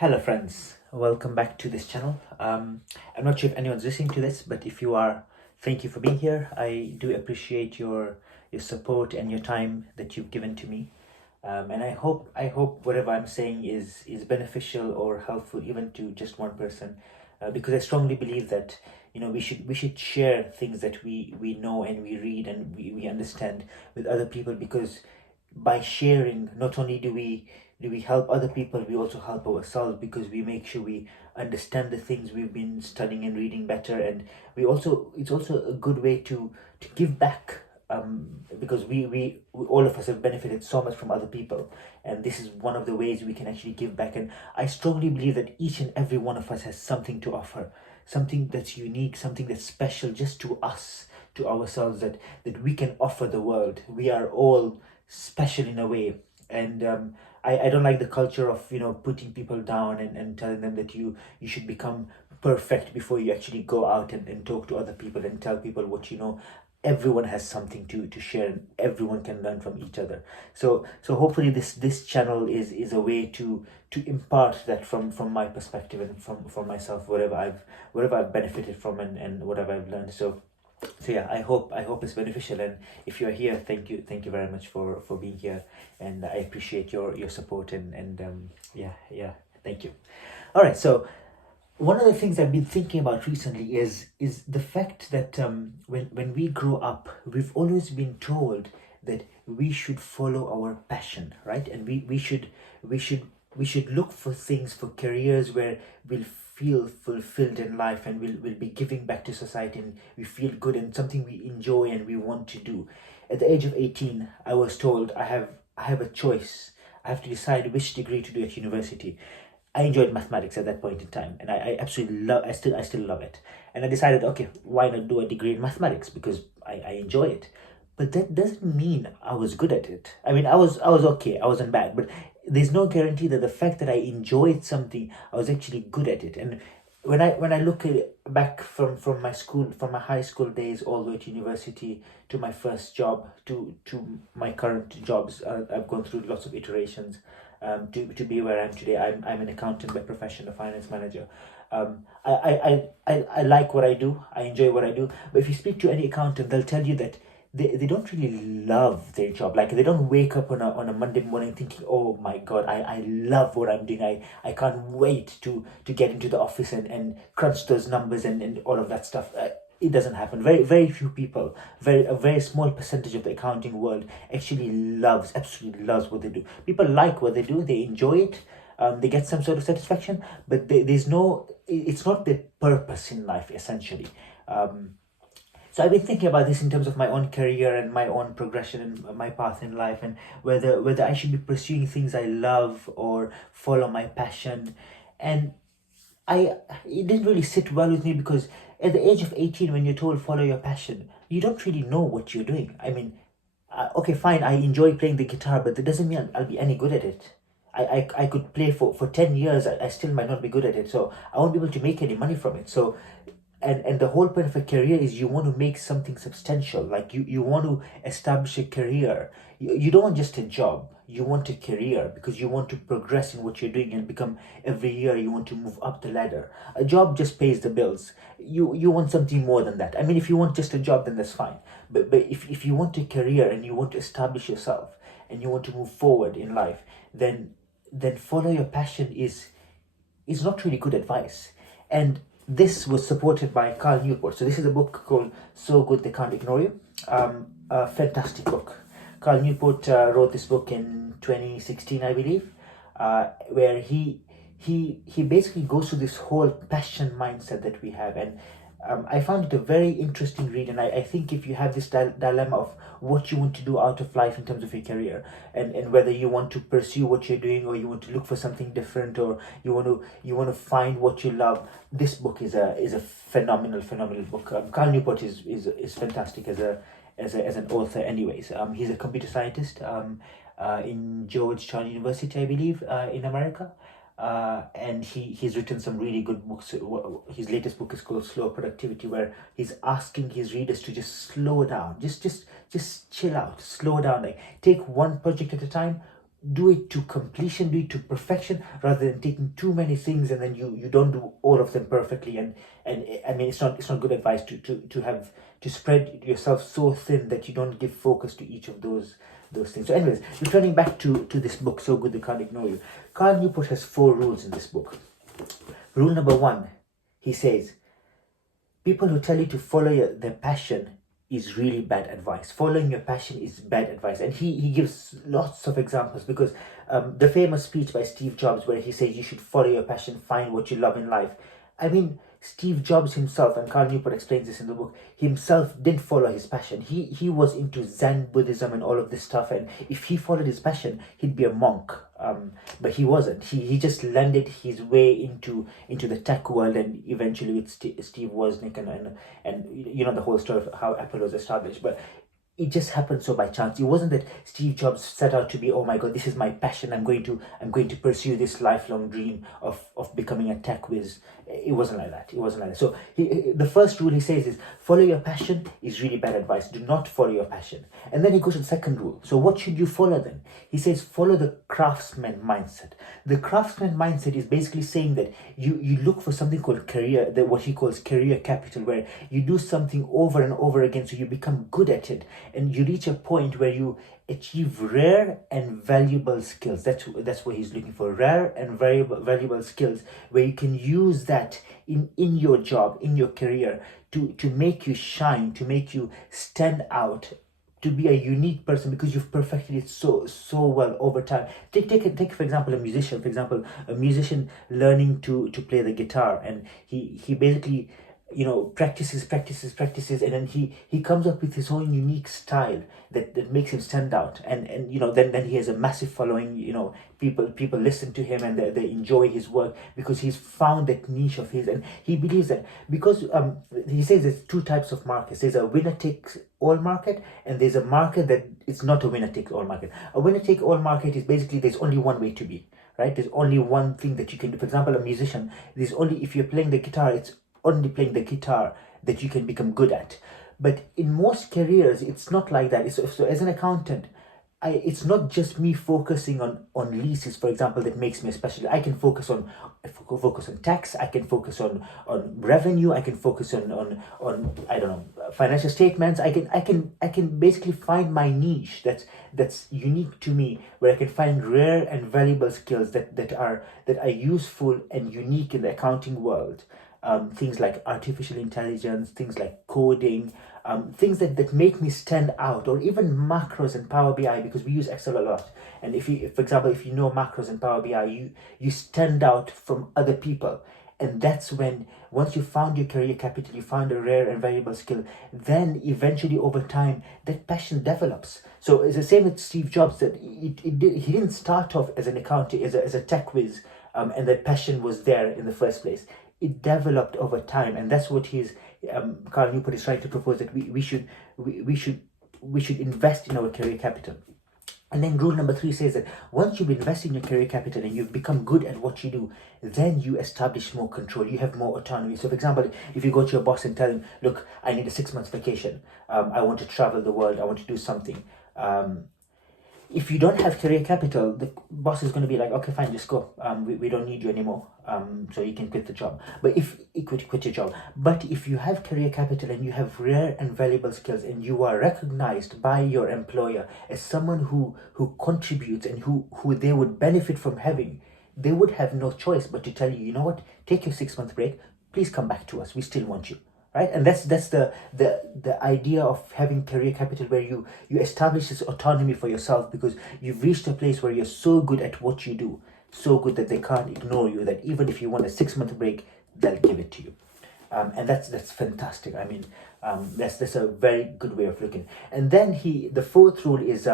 Hello friends, welcome back to this channel. I'm not sure if anyone's listening to this, but if you are, thank you for being here. I do appreciate your support and your time that you've given to me. And I hope whatever I'm saying is beneficial or helpful even to just one person, because I strongly believe that we should share things that we know and we read and we understand with other people, because by sharing, not only do we help other people, we also help ourselves, because we make sure we understand the things we've been studying and reading better. And it's also a good way to give back, because we all of us have benefited so much from other people, and this is one of the ways we can actually give back. And I strongly believe that each and every one of us has something to offer, something that's unique, something that's special just to us, to ourselves, that we can offer the world. We are all special in a way. And I don't like the culture of putting people down and telling them that you should become perfect before you actually go out and talk to other people and tell people what you know. Everyone has something to share, and everyone can learn from each other. So hopefully this channel is a way to impart that from my perspective and from myself, whatever I've benefited from, and whatever I've learned. So yeah, I hope it's beneficial. And if you're here, thank you very much for being here, and I appreciate your support. And yeah, thank you. All right, so one of the things I've been thinking about recently is the fact that when we grow up, we've always been told that we should follow our passion, right? And we should we should look for things, for careers where we'll feel fulfilled in life, and we'll be giving back to society, and we feel good and something we enjoy and we want to do. At the age of 18, I was told I have a choice. I have to decide which degree to do at university. I enjoyed mathematics at that point in time, and I absolutely love. I still love it. And I decided, okay, why not do a degree in mathematics, because I enjoy it. But that doesn't mean I was good at it. I mean, I was okay. I wasn't bad, but there's no guarantee that the fact that I enjoyed something, I was actually good at it. And when I look at it back from my school, from my high school days all the way to university, to my first job, to my current jobs, I've gone through lots of iterations, to be where I am today. I'm an accountant by profession, a finance manager. I like what I do. I enjoy what I do. But if you speak to any accountant, they'll tell you that they don't really love their job. Like, they don't wake up on a Monday morning thinking, oh my God, I love what I'm doing. I can't wait to get into the office and crunch those numbers and all of that stuff. It doesn't happen. Very few people, a very small percentage of the accounting world actually absolutely loves what they do. People like what they do, they enjoy it, they get some sort of satisfaction, but there's no, it's not their purpose in life, essentially. So I've been thinking about this in terms of my own career and my own progression and my path in life, and whether I should be pursuing things I love or follow my passion. And I it didn't really sit well with me, because at the age of 18, when you're told follow your passion, you don't really know what you're doing. I mean, okay, fine, I enjoy playing the guitar, but that doesn't mean I'll be any good at it. I could play for 10 years, I still might not be good at it, so I won't be able to make any money from it. So, and the whole point of a career is you want to make something substantial. Like, you want to establish a career. You don't want just a job, you want a career, because you want to progress in what you're doing and become, every year you want to move up the ladder. A job just pays the bills. You want something more than that. I mean, if you want just a job, then that's fine. But if you want a career and you want to establish yourself and you want to move forward in life, then follow your passion is not really good advice. And this was supported by Cal Newport. So this is a book called So Good They Can't Ignore You. A fantastic book. Cal Newport wrote this book in 2016, I believe, where he basically goes through this whole passion mindset that we have. And I found it a very interesting read. And I think if you have this dilemma of what you want to do out of life in terms of your career, and whether you want to pursue what you're doing, or you want to look for something different, or you want to find what you love, this book is a phenomenal book. Carl Newport is fantastic as an author. Anyways, he's a computer scientist, in Georgetown University, I believe, in America. And he's written some really good books. His latest book is called Slow Productivity, where he's asking his readers to just slow down, just chill out, slow down, like take one project at a time, do it to completion, do it to perfection, rather than taking too many things and then you don't do all of them perfectly. And I mean, it's not good advice to have to spread yourself so thin that you don't give focus to each of those things. So anyways, returning back to this book, So Good They Can't Ignore You, Carl Newport has 4 rules in this book. Rule number 1, he says, people who tell you to follow their passion is really bad advice. Following your passion is bad advice. And he gives lots of examples, because the famous speech by Steve Jobs where he says you should follow your passion, find what you love in life. I mean, Steve Jobs himself, and Carl Newport explains this in the book, himself didn't follow his passion. He was into Zen Buddhism and all of this stuff, and if he followed his passion, he'd be a monk. But he wasn't. He just landed his way into the tech world, and eventually with Steve Wozniak and you know the whole story of how Apple was established. But it just happened so by chance. It wasn't that Steve Jobs set out to be, oh my god, this is my passion, I'm going to pursue this lifelong dream of becoming a tech whiz. It wasn't like that. So the first rule he says is, follow your passion is really bad advice. Do not follow your passion. And then he goes to the second rule. So what should you follow then? He says, follow the craftsman mindset. The craftsman mindset is basically saying that you look for something called career, what he calls career capital, where you do something over and over again so you become good at it, and you reach a point where you achieve rare and valuable skills. That's what he's looking for, rare and valuable skills, where you can use that in your job, in your career, to make you shine, to make you stand out, to be a unique person, because you've perfected it so well over time. Take for example a musician. For example, a musician learning to play the guitar, and he basically, you know, practices, and then he comes up with his own unique style that makes him stand out, and you know, then he has a massive following. You know, people listen to him, and they enjoy his work because he's found that niche of his. And he believes that, because he says there's 2 types of markets. There's a winner takes all market, and there's a market that it's not a winner takes all market. A winner take all market is basically there's only one way to be, right? There's only one thing that you can do. For example, a musician, there's only, if you're playing the guitar, it's only playing the guitar that you can become good at. But in most careers, it's not like that. So as an accountant, it's not just me focusing on leases, for example, that makes me a specialist. I can focus on tax. I can focus on revenue. I can focus on I don't know, financial statements. I can basically find my niche that's unique to me, where I can find rare and valuable skills that are useful and unique in the accounting world. Things like artificial intelligence, things like coding, things that make me stand out, or even macros and Power BI, because we use Excel a lot. And for example, if you know macros and Power BI, you stand out from other people. And that's when, once you found your career capital, you found a rare and valuable skill, then eventually over time, that passion develops. So it's the same with Steve Jobs, that he didn't start off as an accountant, as a tech whiz, and that passion was there in the first place. It developed over time, and that's what Carl Newport is trying to propose, that we should invest in our career capital. And then rule number 3 says that once you've invested in your career capital and you've become good at what you do, then you establish more control. You have more autonomy. So for example, if you go to your boss and tell him, look, I need a 6 months vacation. I want to travel the world. I want to do something. If you don't have career capital, the boss is going to be like, okay, fine, just go. We don't need you anymore. So you can quit the job. But if you quit your job. But if you have career capital and you have rare and valuable skills, and you are recognized by your employer as someone who contributes and who they would benefit from having, they would have no choice but to tell you, you know what, take your 6-month break. Please come back to us. We still want you. Right? And that's the idea of having career capital, where you establish this autonomy for yourself, because you've reached a place where you're so good at what you do, so good that they can't ignore you, that even if you want a 6-month break, they'll give it to you. And that's fantastic. I mean, that's a very good way of looking. And then the 4th rule is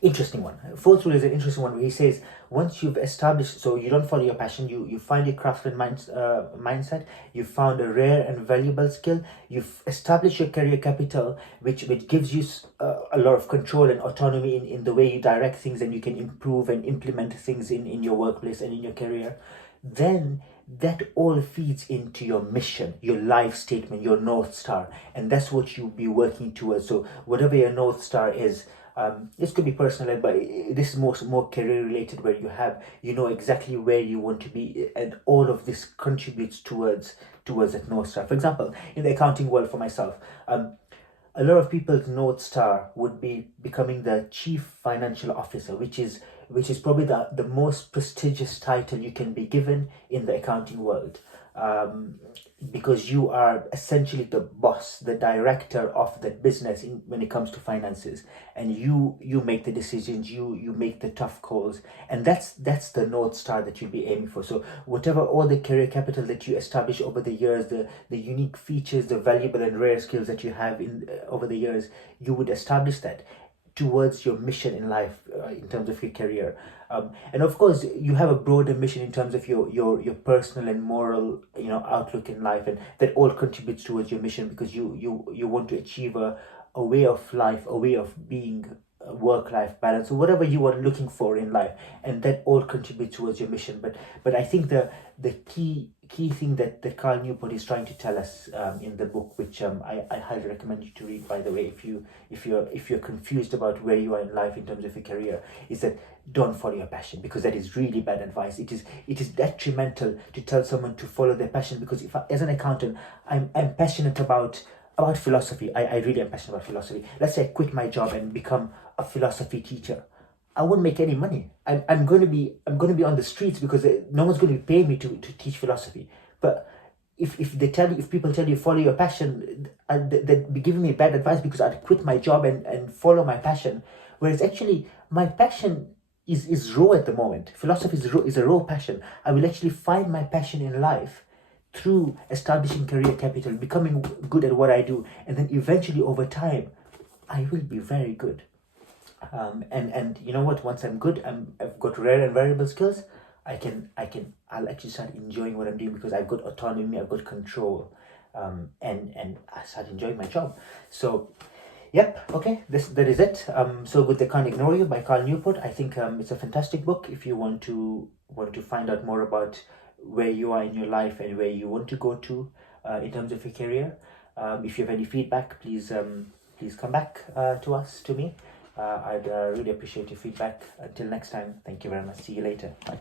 interesting one. 4th rule is an interesting one, where he says, once you've established, so you don't follow your passion, you find your craftsman mindset, you found a rare and valuable skill, you've established your career capital, which gives you a lot of control and autonomy in the way you direct things, and you can improve and implement things in your workplace and in your career. Then that all feeds into your mission, your life statement, your North Star, and that's what you'll be working towards. So whatever your North Star is, This could be personal, but this is more career related, where you know exactly where you want to be, and all of this contributes towards that North Star. For example, in the accounting world, for myself, a lot of people's North Star would be becoming the chief financial officer, which is probably the most prestigious title you can be given in the accounting world. Because you are essentially the boss, the director of that business when it comes to finances, and you make the decisions, you make the tough calls, and that's the North Star that you'll be aiming for. So whatever all the career capital that you establish over the years, the unique features, the valuable and rare skills that you have in over the years, you would establish that towards your mission in life, in terms of your career. And of course you have a broader mission in terms of your personal and moral, outlook in life, and that all contributes towards your mission, because you want to achieve a way of life, a way of being, work-life balance, or whatever you are looking for in life, and that all contributes towards your mission. But I think the key thing that Carl Newport is trying to tell us, in the book, which I highly recommend you to read, by the way, if you're confused about where you are in life in terms of your career, is that don't follow your passion, because that is really bad advice. It is detrimental to tell someone to follow their passion, because if as an accountant, I'm passionate about philosophy. I really am passionate about philosophy. Let's say I quit my job and become a philosophy teacher. I wouldn't make any money. I'm going to be on the streets, because no one's going to pay me to teach philosophy. But if people tell you follow your passion, they'd be giving me bad advice, because I'd quit my job and follow my passion. Whereas actually my passion is raw at the moment. Philosophy is a raw passion. I will actually find my passion in life through establishing career capital, becoming good at what I do, and then eventually over time, I will be very good. And you know what? Once I'm good, I've got rare and variable skills. I'll actually start enjoying what I'm doing, because I've got autonomy, I've got control, and I start enjoying my job. So, yep, okay, that is it. So Good They Can't Ignore You by Cal Newport. I think it's a fantastic book if you want to find out more about where you are in your life and where you want to go to, in terms of your career. If you have any feedback, please come back to me. I'd really appreciate your feedback. Until next time, thank you very much. See you later. Bye.